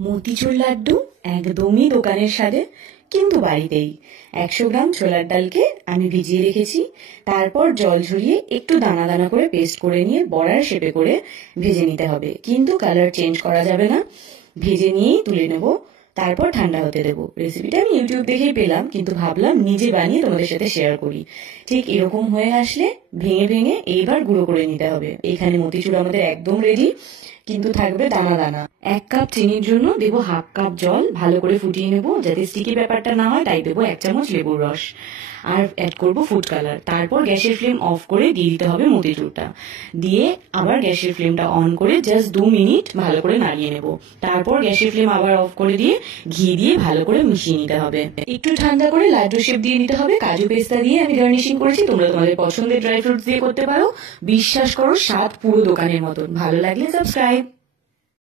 মতিচুর লাড্ডু একদমই দোকানের স্বাদে, কিন্তু বাড়িতেই। 100 গ্রাম ছোলার ডালকে আমি ভিজিয়ে রেখেছি, তারপর জল ঝরিয়ে একটু দানা দানা করে পেস্ট করে নিয়ে বড়ার শেপে করে ভেজে নিতে হবে, কিন্তু কালার চেঞ্জ করা যাবে না। ভেজে নিয়েই তুলে নেব, তারপর ঠান্ডা হতে দেবো। রেসিপিটা আমি ইউটিউব দেখেই পেলাম, কিন্তু ভাবলাম নিজে বানিয়ে তোমাদের সাথে শেয়ার করি। ঠিক এরকম হয়ে আসলে ভেঙে ভেঙে এইবার গুঁড়ো করে নিতে হবে। এখানে মতিচুর আমাদের একদম রেডি, কিন্তু থাকবে দানা দানা। 1 কাপ চিনির জন্য দেবো 1/2 কাপ জল, ভালো করে ফুটিয়ে নেব। যাতে স্টিকি ব্যাপারটা না হয় তাই দেবো 1 চামচ লেবুর রস, আর অ্যাড করবো ফুড কালার। তারপর গ্যাসের ফ্লেম অফ করে দিয়ে দিতে হবে মতিচুরটা, দিয়ে আবার গ্যাসের ফ্লেমটা অন করে জাস্ট 2 মিনিট ভালো করে নাড়িয়ে নেব। তারপর গ্যাসের ফ্লেম আবার অফ করে দিয়ে ঘি দিয়ে ভালো করে মিশিয়ে নিতে হবে। একটু ঠান্ডা করে লাড্ডু শেপ দিয়ে নিতে হবে। কাজু পেস্তা দিয়ে আমি গার্নিশিং করেছি, তোমরা তোমাদের পছন্দের ড্রাই ফ্রুটস দিয়ে করতে পারো। বিশ্বাস করো, স্বাদ পুরো দোকানের মতন। ভালো লাগলে সাবস্ক্রাইব।